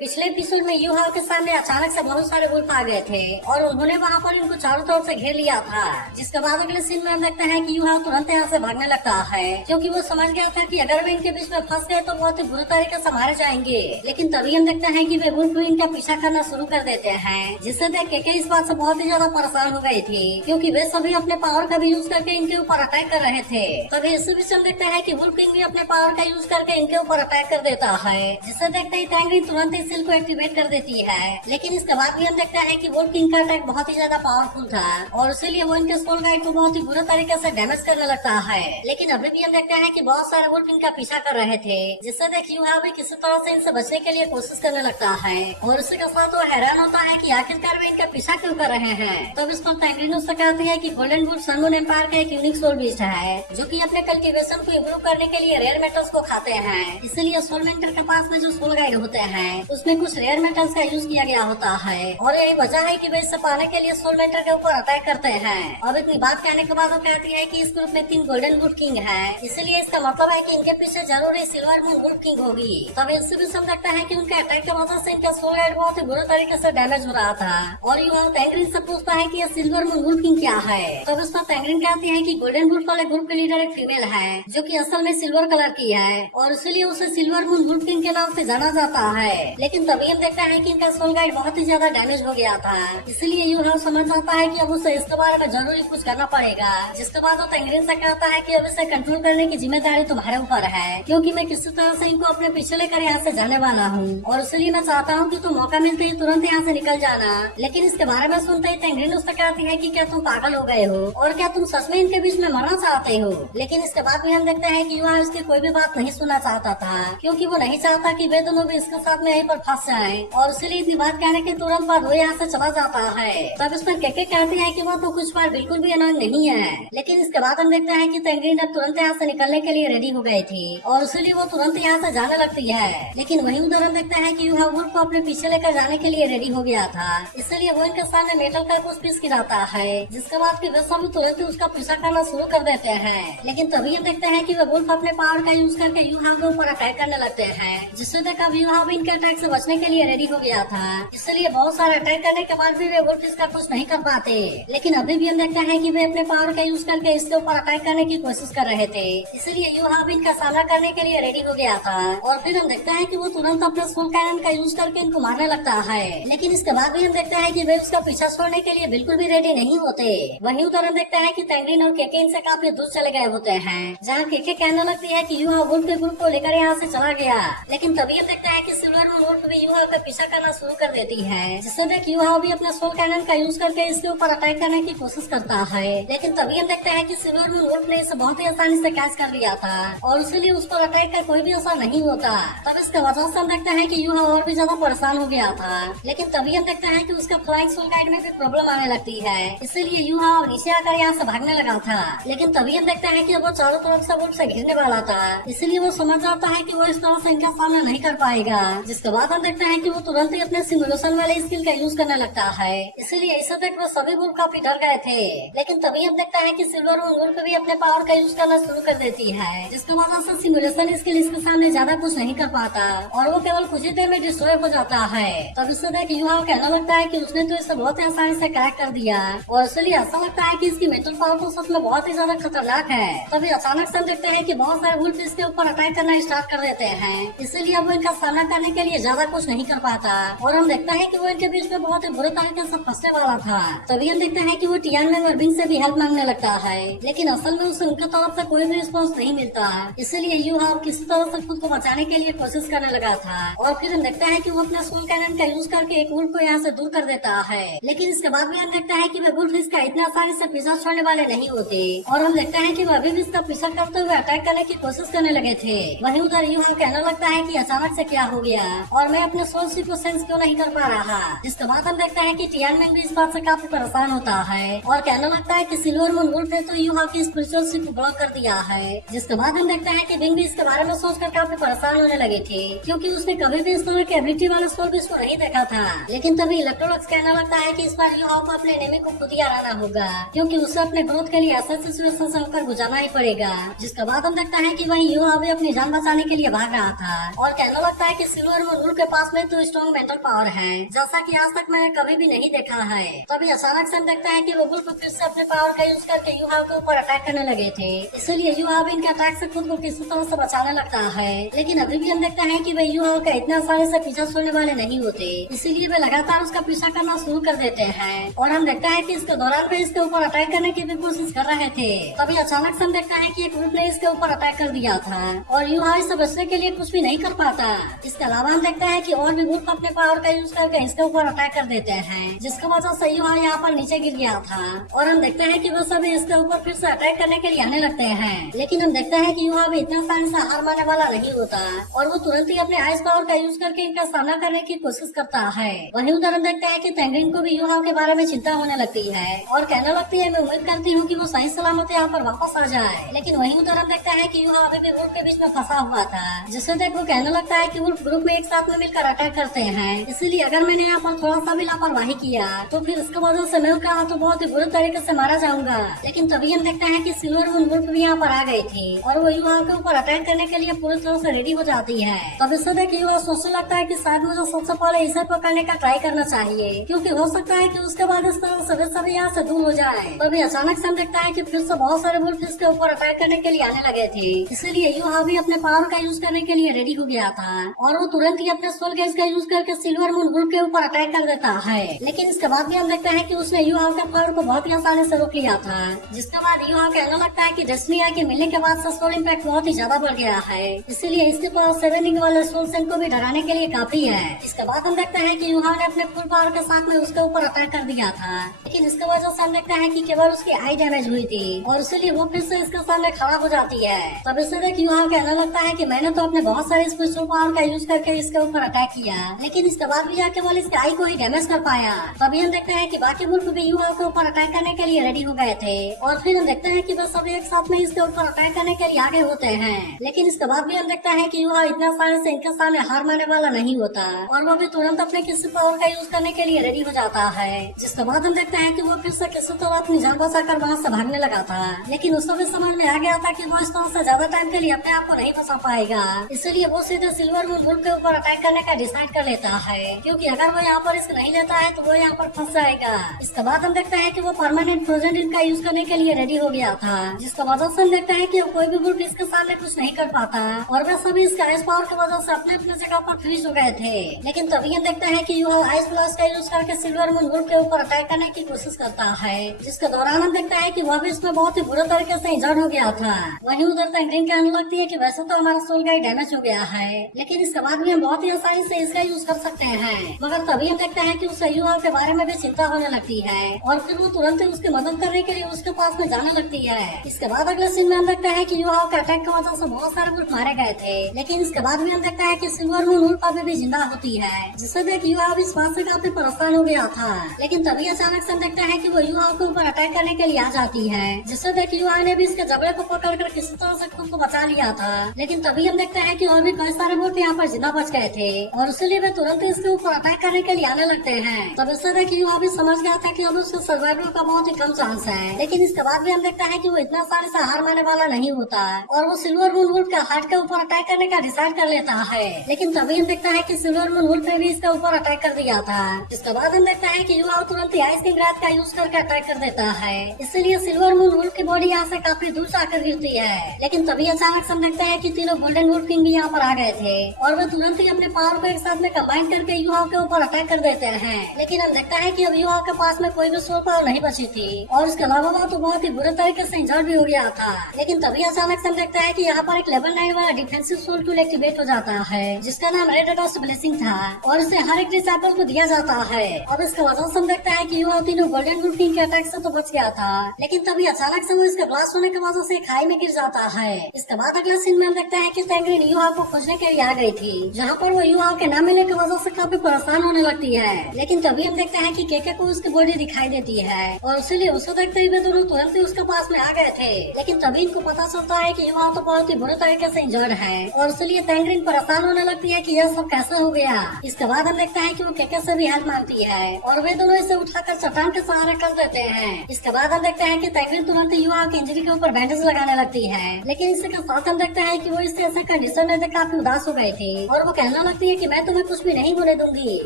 पिछले एपिसोड में you how के सामने अचानक से बहुत सारे वुल्फ आ गए थे और उन्होंने वहाँ पर इनको चारों तरफ से घेर लिया था। जिसके बाद अगले सीन में हम देखते हैं कि यू हाउ तुरंत यहाँ से भागने लगता है क्योंकि वो समझ गया था कि अगर वे इनके बीच में फंस गए तो बहुत ही बुरी तरीके से मारे जाएंगे। लेकिन तभी हम देखते हैं कि वे वुल्फ भी इनका पीछा करना शुरू कर देते हैं, जिससे देख के इस बात से बहुत ही ज्यादा परेशान हो गई थी क्योंकि वे सभी अपने पावर का भी यूज करके इनके ऊपर अटैक कर रहे थे। तभी इसी बीच हम देखते हैं कि वुल्फ किंग भी अपने पावर का यूज करके इनके ऊपर अटैक कर देता है, जिससे देखते ही टैंगरी तुरंत ही सील को एक्टिवेट कर देती है। लेकिन इसके बाद भी हम देखते हैं कि वुल्फ किंग का अटैक बहुत ही ज्यादा पावरफुल था और इसीलिए वो इनके सोल गाइड को बहुत ही बुरे तरीके से डैमेज करने लगता है। लेकिन अभी भी हम देखते हैं कि बहुत सारे वुल्फ इनका पीछा कर रहे थे, जिससे देख यू हाउ भी किसी तरह से इनसे बचने के लिए कोशिश करने लगता है और उसी के साथ वो हैरान होता है कि आखिरकार वे इनका पीछा क्यों कर रहे हैं। तब इस पर टैंगरी उससे कहती है कि golden wolf sun moon empire का एक यूनिक सोल बीस्ट है जो कि अपने कल्टीवेशन को इम्प्रूव करने के लिए रेयर मेटल्स को खाते हैं। इसलिए सोल मेंटर के पास में जो सोल गाइड होते हैं उसमें कुछ रेयर मेटल्स का यूज किया गया होता है और यही वजह है कि वे इससे पाने के लिए सोल मेंटर के ऊपर अटैक करते हैं। अब इतनी बात कहने के बाद वो कहती है कि इस ग्रुप में 3 गोल्डन वुल्फ किंग है, इसलिए इसका मतलब है कि इनके पीछे जरूर ही सिल्वर मून वुल्फ किंग होगी। तब इससे भी समझ सकता है कि उनके अटैक की वजह से इनका सोल गाइड बहुत ही बुरे तरीके से डैमेज हो रहा था और यू टैंगरिन से पूछता है कि यह सिल्वर मून वुल्फ किंग क्या है। तब उसमें टैंगरिन कहती है कि गोल्डन वुल्फ वाले ग्रुप के लीडर एक फीमेल है जो कि असल में सिल्वर कलर की है और इसलिए उसे सिल्वर मून वुल्फ किंग के नाम से जाना जाता है। लेकिन तभी हम देखते हैं कि इनका सोल गाइड बहुत ही ज्यादा डैमेज हो गया था, इसलिए यू हाउ समझ जाता है कि अब उसे इसके बारे में जरूरी कुछ करना पड़ेगा। जिसके बाद वो टैंगरिन से कहता है कि अब इसे कंट्रोल करने की जिम्मेदारी तुम्हारे ऊपर है क्योंकि मैं किसी तरह से इनको अपने पीछे लेकर यहाँ से जाने वाला हूँ और इसलिए मैं चाहता हूँ कि तुम मौका मिलते ही तुरंत यहाँ से निकल जाना। लेकिन इसके बारे में सुनते ही टैंगरिन उससे कहती है कि क्या तुम पागल हो गए हो और क्या तुम सच में इनके बीच में मरना चाहते हो। लेकिन इसके बाद भी हम देखते हैं कि यू हाउ इसकी कोई भी बात नहीं सुनना चाहता था क्योंकि वो नहीं चाहता कि वे दोनों भी इसके साथ में यहीं पर फंस जाएं और इसलिए इतनी बात कहने के तुरंत बाद वो यहाँ से चला जाता है। तब इस पर केके कहती है कि वो तो कुछ बार बिल्कुल भी अनोइंग नहीं है। लेकिन इसके बाद हम देखते हैं कि टैंगरिन अब तुरंत यहाँ से निकलने के लिए रेडी हो गई थी और इसलिए वो तुरंत यहाँ से जाने लगती है। लेकिन वहीं उधर हम देखते हैं कि यू हाउ वुल्फ को अपने पीछे लेकर जाने के लिए रेडी हो गया था, इसलिए वो इनके सामने मेटल का कुछ पीस गिराता है जिसके बाद की वे सब तुरंत ही उसका पीछा करना शुरू कर देते हैं। लेकिन तभी हम देखते हैं कि वे वुल्फ अपने पावर का यूज करके यू हाउ के ऊपर अटैक करने लगते हैं, जिससे देख अब यू हाउ भी इनके अटैक से बचने के लिए रेडी हो गया था। इसलिए बहुत सारे अटैक करने के बाद भी वे वुल्फ इसका कुछ नहीं कर पाते। लेकिन अभी भी हम देखते हैं कि वे अपने पावर का यूज करके इसके ऊपर अटैक करने की कोशिश कर रहे थे, इसलिए यू हाउ भी इनका सामना करने के लिए रेडी हो गया था। और फिर हम देखते हैं कि वो तुरंत अपने सोल कैनन का यूज करके इनको मारने लगता है। लेकिन इसके बाद भी हम देखते हैं कि वे उसका पीछा छोड़ने के लिए बिल्कुल भी रेडी नहीं होते। वहीं उधर हम देखते हैं कि टैंगरिन और केके इनसे काफी दूर चले गए होते हैं, जहाँ केके कहने लगती है कि यू हाउ वुल्फ के ग्रुप को लेकर यहाँ से चला गया। लेकिन तभी हम देखते हैं कि सिल्वर मून वुल्फ भी यू हाउ का पीछा करना शुरू कर देती है, जिससे देख यू हाउ भी अपने सोल कैनन का यूज करके इसके ऊपर अटैक करने की कोशिश करता है। लेकिन तभी हम देखते हैं कि सिल्वर मून वुल्फ ने इसे बहुत ही आसानी से कैच कर लिया था और इसलिए उस पर अटैक का कोई भी असर नहीं होता। तब इसके वजह से हम देखते हैं कि यू हाउ और भी ज्यादा परेशान हो गया था। लेकिन तभी हम देखते हैं कि उसका फ्लाइंग सोल गाइड में भी प्रॉब्लम आने लगती है, इसीलिए यू हाउ नीचे आकर यहाँ से भागने लगा था। लेकिन तभी हम देखते हैं कि वो चारों तरफ से वुल्फ से घिरने वाला था, इसलिए वो समझ जाता है कि वो इस तरह से इनका सामना नहीं कर पाएगा। जिसके बाद हम देखते हैं कि वो तुरंत ही अपने सिमुलेशन वाले स्किल का यूज करने लगता है, इसलिए इसे देख वो सभी वुल्फ काफी डर गए थे। लेकिन तभी हम देखते हैं कि सिल्वर मून वुल्फ भी अपने पावर का यूज करना शुरू कर देती है, जिसके वजह से सिमुलेशन स्किल इसके सामने ज्यादा कुछ नहीं कर पाता और वो केवल कुछ ही देर में डिस्ट्रॉय हो जाता है। तब इससे देख यू हाउ कहने लगता है कि उसने तो इसे बहुत ही आसानी से क्रैक कर दिया और इसलिए ऐसा लगता है कि इसकी मेंटल पावर तो सच में बहुत ही ज्यादा खतरनाक है। तभी अचानक से हम देखते हैं कि बहुत सारे वुल्फ इसके ऊपर अटैक करना स्टार्ट कर देते हैं, इसलिए अब वो इनका सामना करने के लिए ज्यादा कुछ नहीं कर पाता और हम देखते हैं कि वो इनके बीच में बहुत ही बुरे तरीके से फंसने वाला था। तभी हम देखते हैं कि वो टियानमेंग और बिंग से भी हेल्प मांगने लगता है, लेकिन असल में उसे उनकी तरफ से कोई भी रिस्पॉन्स नहीं मिलता, इसलिए यू हाउ किसी तरह से खुद को बचाने के लिए कोशिश करने लगा था। और फिर हम देखते हैं कि वो अपना सोल कैनन का यूज करके एक वुल्फ को यहाँ से दूर कर देता है। लेकिन इसके बाद भी हम देखते हैं कि वे वुल्फ इसका इतना आसानी से पीछा छोड़ने वाले नहीं होते और हम देखते हैं कि वो अभी भी इसका पीछा करते हुए अटैक करने की कोशिश करने लगे थे। वहीं उधर यू हाउ कहने लगता है कि अचानक से क्या हो गया और मैं अपने सोल सी को सेंस क्यों नहीं कर पा रहा। जिसके बाद हम देखते हैं कि टियानमेंग भी इस बात से काफी परेशान होता है और कहने लगता है कि सिल्वर मून वुल्फ ने तो यू हाउ की स्पिरिचुअल सी को ब्लॉक कर दिया है। जिसके बाद हम देखते हैं कि बिंग भी इसके बारे में सोचकर काफी परेशान होने लगे थे क्योंकि उसने कभी भी इस तरह की एबिलिटी वाला सोल भी इसको नहीं देखा था। लेकिन तभी इलेक्ट्रोलक्स कहने लगता है कि इस बार यू हाउ को अपने एनिमी को खुद ही हराना होगा क्योंकि उसे अपने ग्रोथ के लिए ऐसा सिचुएशन से होकर गुजरना ही पड़ेगा। जिसके बाद हम देखते हैं कि वही यू हाउ भी अपनी जान बचाने के लिए भाग रहा था और कहने लगता है कि सिल्वर मून बुल के पास में तो स्ट्रॉन्ग मेंटल पावर है जैसा कि आज तक मैं कभी भी नहीं देखा है। तभी अचानक से हम देखते हैं कि वो बुल फिर से अपने पावर का यूज करके युवा के ऊपर अटैक करने लगे थे। इसलिए युवा भी इनके अटैक से खुद को किसी तरह से बचाने लगता है। लेकिन अभी भी हम देखते हैं कि वे युवा का इतना आसानी से पीछा छोड़ने वाले नहीं होते, इसीलिए वे लगातार उसका पीछा करना शुरू कर देते हैं। और हम देखते हैं कि इसके दौरान वे इसके ऊपर अटैक करने की भी कोशिश कर रहे थे। तभी अचानक से हम देखते हैं कि एक ग्रुप ने इसके ऊपर अटैक कर दिया था और युवा इससे बचने के लिए कुछ भी नहीं कर पाता। इसके अलावा हम देखते हैं कि और भी ग्रुप अपने पावर का यूज करके इसके ऊपर अटैक कर देते हैं, जिसकी वजह से युवा यहाँ पर नीचे गिर गया था। और हम देखते हैं कि वो सभी इसके ऊपर फिर से अटैक करने के लिए आने लगते हैं। लेकिन हम देखते हैं कि युवा भी इतना आसानी से हार मानने वाला नहीं होता और वो तुरंत ही अपने आइस पावर का यूज करके इनका सामना करने की कोशिश करता है। वहीं उधर हम देखते हैं कि तेंग्रिन को भी युवा के बारे में चिंता होने लगती है और कहने लगती है, मैं उम्मीद करती हूँ कि वो सही सलामत यहाँ पर वापस आ जाए। लेकिन वहीं उधर हम देखते हैं कि युवा अभी भी वुल्फ के बीच में फंसा हुआ था, जिससे देख वो कहने लगता है कि वुल्फ ग्रुप में एक साथ में मिलकर अटैक करते हैं, इसीलिए अगर मैंने यहाँ पर थोड़ा सा भी लापरवाही किया तो फिर इसके वजह से मैं उसका तो बहुत ही बुरे तरीके से मारा जाऊंगा। लेकिन तभी हम देखते हैं कि सिल्वर मून वुल्फ भी यहाँ पर आ गई थी और वो युवा के ऊपर अटैक करने के लिए पूरी तरह से रेडी हो जाती है। तब इससे देख युवा सोचने लगता है कि शायद मुझे सबसे पहले इसे पकड़ने का ट्राई करना चाहिए, क्योंकि हो सकता है कि उसके बाद इस तरह से सभी यहाँ से दूर हो जाए। तभी अचानक से हम देखता है कि फिर से बहुत सारे वुल्फ इसके ऊपर अटैक करने के लिए आने लगे थे, इसीलिए युवा भी अपने पावर का यूज करने के लिए रेडी हो गया था और वो तुरंत ही अपने सोल गैस का यूज करके सिल्वर मून वुल्फ के ऊपर अटैक कर देता है। लेकिन इसके बाद भी हम देखते हैं कि उसने युवा के पावर को बहुत ही आसानी से रोक लिया था, जिसके बाद युवा कहने लगता है कि डेस्टिनी के मिलने के बाद से सोल इम्पैक्ट बहुत ही ज्यादा बढ़ गया है, इसीलिए इसके पास 7 रिंग वाले सोल सेन को भी डराने के लिए काफी है। इसके बाद हम देखते हैं कि युवा ने अपने फुल पावर के साथ में उसके ऊपर अटैक कर दिया था, लेकिन इसके वजह से हम देखते हैं कि केवल उसकी आई डैमेज हुई थी और इसीलिए वो फिर से इसके सामने खड़ा हो जाती है। तब इससे देख युवा कहने लगता है कि मैंने तो अपने बहुत सारे स्पेशल पावर का यूज करके इसके ऊपर अटैक किया, लेकिन इसके बाद भी केवल इसके आई को ही डैमेज कर पाया। तभी हम देखते हैं कि बाकी वुल्फ भी युवा के ऊपर अटैक करने के लिए रेडी हो गए थे और फिर हम देखते हैं कि वो सभी एक साथ में इसके ऊपर अटैक करने के लिए आगे होते हैं। लेकिन इसके बाद भी हम देखते हैं कि युवा इतना आसानी से इनके सामने हार मारने वाला नहीं होता और वो भी तुरंत अपने किसी पावर का यूज करने के लिए रेडी हो जाता है। जिसके बाद हम देखते हैं कि वो फिर से किसी तरह अपनी जान बचाकर वहाँ से भागने लगा था, लेकिन उस समय समझ में आ गया था कि वो इस तरह से ज्यादा टाइम के लिए अपने आप को नहीं बचा पाएगा, इसलिए वो सीधे सिल्वर मून वुल्फ के ऊपर अटैक करने का डिसाइड कर लेता है, क्योंकि अगर वो यहाँ पर रिस्क नहीं लेता है तो वो यहाँ पर फंस जाएगा। इसके बाद हम देखते हैं कि वो परमानेंट फ्रोजन ड्रिंक का यूज करने के लिए रेडी हो गया था, जिसका वजह से हम देखते हैं कि कोई भी वुल्फ इसके सामने कुछ नहीं कर पाता और वे सभी इसके आइस पावर की वजह से अपने अपने जगह पर फ्रीज हो गए थे। लेकिन तभी हम देखते हैं कि युवा आइस ब्लास्ट का यूज करके सिल्वर मून वुल्फ के ऊपर अटैक करने की कोशिश करता है, जिसके दौरान हम देखते हैं कि वह भी इसमें बहुत ही बुरे तरीके से इंजर्ड हो गया था। वहीं उधर तेंग्रिन कहने लगती है कि वैसे तो हमारा सोल गाइड डैमेज हो गया है, लेकिन इसके बाद भी हम बहुत ही आसानी से इसका यूज कर सकते हैं। मगर तभी हम देखते हैं कि उसे युवा के बारे में भी चिंता होने लगती है और फिर वो तुरंत ही उसकी मदद करने के लिए उसके पास में जाने लगती है। इसके बाद अगले सीन में हम देखते हैं कि युवा के अटैक की वजह से बहुत सारे वुल्फ मारे गए थे, लेकिन इसके बाद भी हम देखते हैं कि सिल्वर मून वुल्फ अभी भी जिंदा होती है, जिससे देख युवा भी इस बात से काफी परेशान हो गया था। लेकिन तभी अचानक से हम देखते हैं कि वो युवा के ऊपर अटैक करने के लिए आ जाती है, जिससे देख युवा ने भी इसके जबड़े को पकड़कर किसी तरह से खुद को बचा लिया था। लेकिन तभी हम देखते हैं कि और भी कई सारे वुल्फ यहाँ पर जिंदा बच गए थे और इसीलिए वे तुरंत इसके ऊपर अटैक करने के लिए आने लगते हैं। तब इससे देख युवा भी समझ गया था कि अब उसके सर्वाइवल का बहुत ही कम चांस है, लेकिन इसके बाद भी हम देखते हैं कि वो इतना सारे से हार मारने वाला नहीं होता और वो सिल्वर मून वुल्फ के हार्ट के ऊपर अटैक करने का डिसाइड कर लेता है। लेकिन तभी हम देखते हैं कि सिल्वर मून वुल्फ ने भी इसके ऊपर अटैक कर दिया था। इसके बाद हम देखते हैं कि युवा तुरंत ही आइस किंग रात का यूज करके अटैक कर देता है, इसीलिए सिल्वर मून वुल्फ की बॉडी यहाँ से काफी दूर जाकर गिरती है। लेकिन तभी अचानक से हम देखते हैं कि तीनों गोल्डन वुल्फ किंग भी यहाँ पर आ गए थे और वे तुरंत ही अपने पावर को एक साथ में कंबाइन करके युवा के ऊपर अटैक कर देते हैं। लेकिन हम देखते हैं कि अब युवा के पास में कोई भी सोल पावर नहीं बची थी और इसके अलावा वो तो बहुत ही बुरे तरीके से इंजर्ड भी हो गया था। लेकिन तभी अचानक से हम देखते हैं कि यहाँ पर एक लेवल 9 वाला डिफेंसिव सोल टूल एक्टिवेट हो जाता है, जिसका नाम रेड डॉस्ट ब्लेसिंग था और इसे हर एक डिसाइपल को दिया जाता है। अब इसके वजह से हम देखते हैं कि युवा तीनों गोल्डन वुल्फ किंग के अटैक से तो बच गया था, लेकिन तभी अचानक से वो इसके ब्लास्ट होने की वजह से खाई में गिर जाता है। इसके बाद अगले सीन में हम देखते हैं कि तेंग्रिन युवा को खोजने के लिए आ गई थी, जहाँ पर वो युवा के न मिलने की वजह से काफी परेशान होने लगती है। लेकिन तभी हम देखते हैं कि केके को उसकी बॉडी दिखाई देती है और इसीलिए उसे देखते हुए दोनों तुरंत ही उसके पास में आ गए थे। लेकिन तभी इनको पता चलता है कि युवा तो बहुत ही बुरे तरीके से इंजर्ड है और इसलिए तेंग्रिन परेशान होने लगती है कि यह सब कैसे हो गया। इसके बाद हम देखते हैं कि वो केके से भी हेल्प मांगती है और वे दोनों इसे उठाकर चट्टान के सहारे कर देते हैं। इसके बाद हम देखते हैं कि तेंग्रिन तुरंत युवा की इंजरी के ऊपर बैंडेज लगाने लगती है, लेकिन इसके साथ हम देखते हैं कि वो इससे ऐसे कंडीशन में काफी उदास हो गए थे और वो कहने कहना लगती है कि मैं तुम्हें कुछ भी नहीं होने दूंगी।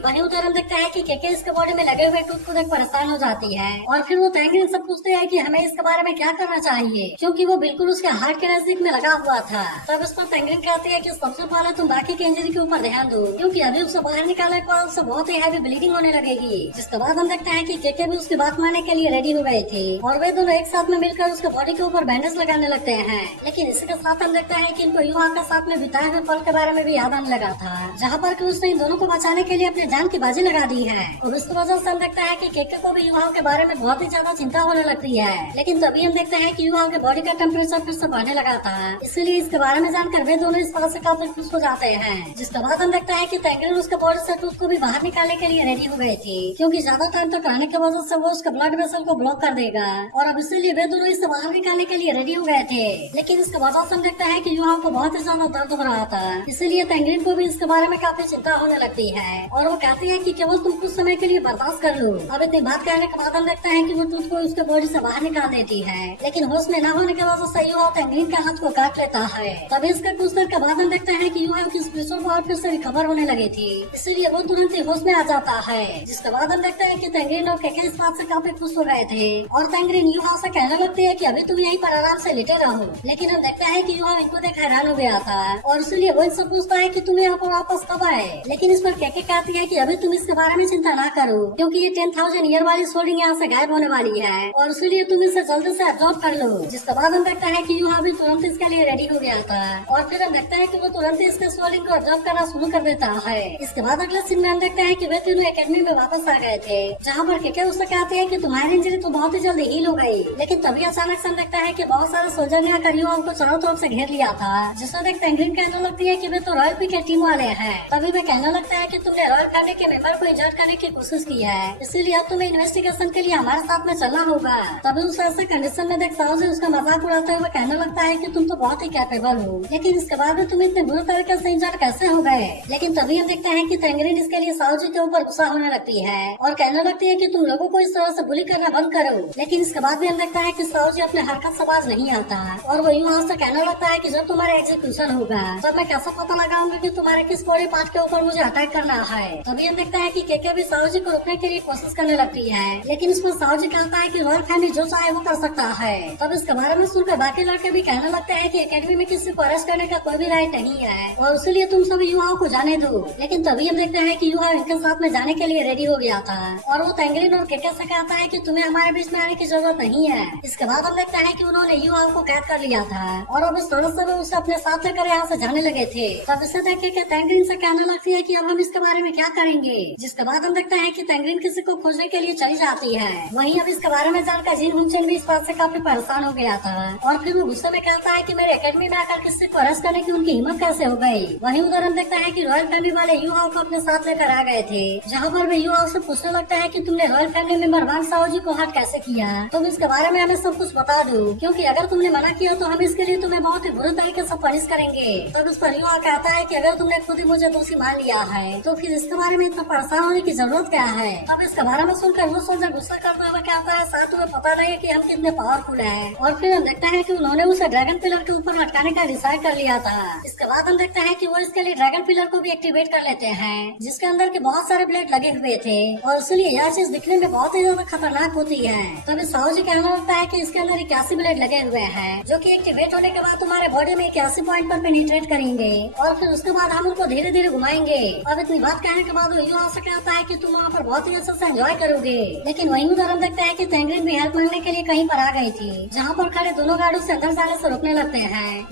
वहीं उधर हम देखते हैं कि केके इसके बॉडी में लगे हुए टूथ को देख परेशान हो जाती है और फिर वो तैंग्रीन सब पूछते हैं कि हमें इसके बारे में क्या करना चाहिए, क्योंकि वो बिल्कुल उसके हार्ट के नजदीक में लगा हुआ था। तब इस पर तैंग्रीन कहती है कि सबसे पहले तुम बाकी के इंजरी के ऊपर ध्यान दो, क्योंकि अभी उसे बाहर निकालने के बाद उससे बहुत ही हैवी ब्लीडिंग होने लगेगी। जिसके बाद हम देखते हैं कि केके भी उसकी बात मानने के लिए रेडी हो गए थे और वे दोनों एक साथ में मिलकर उसके बॉडी के ऊपर बैंडेज लगाने लगते हैं। लेकिन इसी के साथ हम देखते हैं कि इनको युवा के साथ में बिताए हुए पल के बारे में भी याद आने लगा था, जहाँ पर कि उसने इन दोनों को बचाने के लिए अपनी जान की बाजी लगा दी है। और इसकी वजह से हम देखते हैं कि केके को भी युवाओं के बारे में बहुत ही ज्यादा चिंता होने लगती है। लेकिन तभी हम देखते हैं कि युवाओं के बॉडी का टेम्परेचर फिर से बढ़ने लगा था, इसीलिए इसके बारे में जानकर वे दोनों इस बात से काफी खुश हो जाते हैं। जिसके बाद हम देखते हैं कि तैंग्रीन उसके बॉडी से टूथ को भी बाहर निकालने के लिए रेडी हो गए थे, क्योंकि ज्यादा टाइम तक रहने की वजह से वो उसके ब्लड वेसल को ब्लॉक कर देगा और अब इसीलिए वे दोनों इसे बाहर निकालने के लिए रेडी हो गए थे। लेकिन इसके बाद हम देखते हैं कि युवाओं को बहुत ही ज्यादा दर्द हो रहा था, इसीलिए तैंग्रीन को भी इसके बारे में काफी चिंता होने लगती है और वो कहती है कि केवल तुम कुछ समय के लिए बर्दाश्त कर लो। अब इतनी बात कहने के बाद हम देखते हैं कि वो टूथ को उसके बॉडी से बाहर निकाल देती है, लेकिन होश में न होने की वजह से युवा तैंग्रीन के हाथ को काट लेता है। तभी इसके कुछ देर के बाद हम देखते हैं कि युवा की स्पिरिचुअल पावर फिर से रिकवर होने लगी थी, इसीलिए वो तुरंत ही होश में आ जाता है। जिसके बाद हम देखते हैं कि तैंग्रीन और केके इस बात से काफी खुश हो गए थे और तैंग्रीन युवा से कहने लगती है कि अभी तुम यहीं पर आराम से लेटे रहो। लेकिन हम देखते हैं कि युवा इनको देख हैरान हो गया था और इसलिए वो इनसे पूछता है कि तुम यहाँ पर वापस कब आए। लेकिन इस पर केके कहती है कि अभी तुम इसके बारे में चिंता ना करो, क्योंकि ये 10,000 ईयर वाली सोल्डिंग यहाँ से गायब होने वाली है और इसलिए तुम इसे जल्दी से एब्जॉर्ब कर लो। जिसके बाद हम देखते हैं कि युवा भी तुरंत इसके लिए रेडी हो गया था और फिर हम देखते हैं कि वो तुरंत ही इसके सोल्डिंग को एब्जॉर्ब करना शुरू कर देता है। इसके बाद अगले सीन में हम देखते हैं कि वे तीनों एकेडमी में वापस आ गए थे, जहाँ पर केके उससे कहते हैं कि तुम्हारी इंजरी तो बहुत ही जल्दी हील हो गई। लेकिन तभी अचानक से हम देखते हैं कि बहुत सारे सोल्जर ने आकर युवाओं को चारों तरफ से घेर लिया था, जिससे देख तैंग्रीन कहने लगती है कि वे तो रॉयल पी के टीम वाले हैं। तभी वे कहने लगता है कि तुमने रॉयल फैमिली के मेंबर को इंजर्ड करने की कोशिश की है, इसीलिए अब तुम्हें इन्वेस्टिगेशन के लिए हमारे साथ में चलना होगा। तभी उस ऐसे कंडीशन में देख साउजी उसका मजाक उड़ाते हुए कहने लगता है कि तुम तो बहुत ही कैपेबल हो, लेकिन इसके बाद भी तुम इतने बुरे तरीके से इंजर्ड कैसे हो गए। लेकिन तभी हम देखते हैं कि तैंग्रीन इसके लिए साउजी के ऊपर गुस्सा होने लगती है और कहने लगती है कि तुम लोगों को इस तरह से बुली करना बंद करो। लेकिन इसके बाद भी हम देखते हैं कि साउजी अपने हरकत से बाज नहीं आता और वो यूं से कहने लगता है कि जब तुम्हारा एग्जीक्यूशन होगा तब मैं कैसे पता लगाऊंगा कि तुम्हारे किस बॉडी पार्ट के ऊपर मुझे अटैक करना है। तभी हम देखते हैं कि केके भी साउजी को रोकने के लिए कोशिश करने लगती है, लेकिन इसमें साउजी कहता है कि रॉयल फैमिली जो चाहे वो कर सकता है। तब इसके बारे में सुनकर बाकी लड़के भी कहने लगते हैं कि एकेडमी में किसी को अरेस्ट करने का कोई भी राइट नहीं है और इसलिए तुम सभी युवाओं को जाने दो। लेकिन तभी हम देखते हैं कि युवा इनके साथ में जाने के लिए रेडी हो गया था और वो तैंग्रीन और केके से कहता है कि तुम्हें हमारे बीच में आने की जरूरत नहीं है। इसके बाद हम देखते हैं कि उन्होंने युवाओं को कैद कर लिया था और अब इस तरह से वो उसे अपने साथ लेकर यहाँ से जाने लगे थे। तब इसे देख के तैंग्रीन से कहने लगती है कि अब हम इसके बारे में क्या करेंगे। जिसके बाद हम देखते हैं कि तैंग्रीन किसी को खोजने के लिए चली जाती है। वहीं अब इसके बारे में जानकर जिन हुनचेन भी इस बात से काफी परेशान हो गया था और फिर वो गुस्से में कहता है कि मेरे एकेडमी में आकर किसी को अरेस्ट करने की उनकी हिम्मत कैसे हो गई। वहीं उधर हम देखते हैं कि रॉयल फैमिली वाले युवाओं को अपने साथ लेकर आ गए थे, जहाँ पर वे युवाओं से पूछने लगता है कि तुमने रॉयल फैमिली मेंबर वांग साओजी को हर्ट कैसे किया। तुम इसके बारे में हमें सब कुछ बता दो, क्योंकि अगर तुमने मना किया तो हम इसके लिए तुम्हें बहुत ही बुरे तरीके से पनिश करेंगे। तब उस पर युवा कहता है कि अगर तुमने खुद ही मुझे दोषी मान लिया है तो फिर इसके बारे में इतना परेशान होने की जरूरत क्या है। तब इसके बारे में सुनकर वो सोल्जर गुस्सा करते हुए कहता है साथ तुम्हें पता नहीं कि हम कितने पावरफुल हैं। और फिर हम देखते हैं कि उन्होंने उसे ड्रैगन पिलर के ऊपर लटकाने का डिसाइड कर लिया था। इसके बाद हम देखते हैं कि वो इसके लिए ड्रैगन पिलर को भी एक्टिवेट कर लेते हैं, जिसके अंदर के बहुत सारे ब्लेड लगे हुए थे और इसलिए यह चीज दिखने में बहुत ही ज्यादा खतरनाक होती है। तभी साओजी कहने लगता है कि इसके अंदर 81 ब्लेड लगे हुए हैं, जो कि एक्टिवेट होने के बाद तुम्हारे बॉडी में 81 पॉइंट पर पेनिट्रेट करेंगे और फिर उसके बाद हम उनको धीरे धीरे घुमाएंगे। अब इतनी बात कहने के बाद वो युवा से कहता है कि तुम वहाँ पर बहुत ही अच्छे से एंजॉय करोगे। लेकिन वहीं उधर हम देखते हैं कि तैंग्रीन भी हेल्प मांगने के लिए कहीं पर आ गई थी, जहाँ पर खड़े दोनों गाड़ियों से अंदर जाने से रोकने लगते हैं।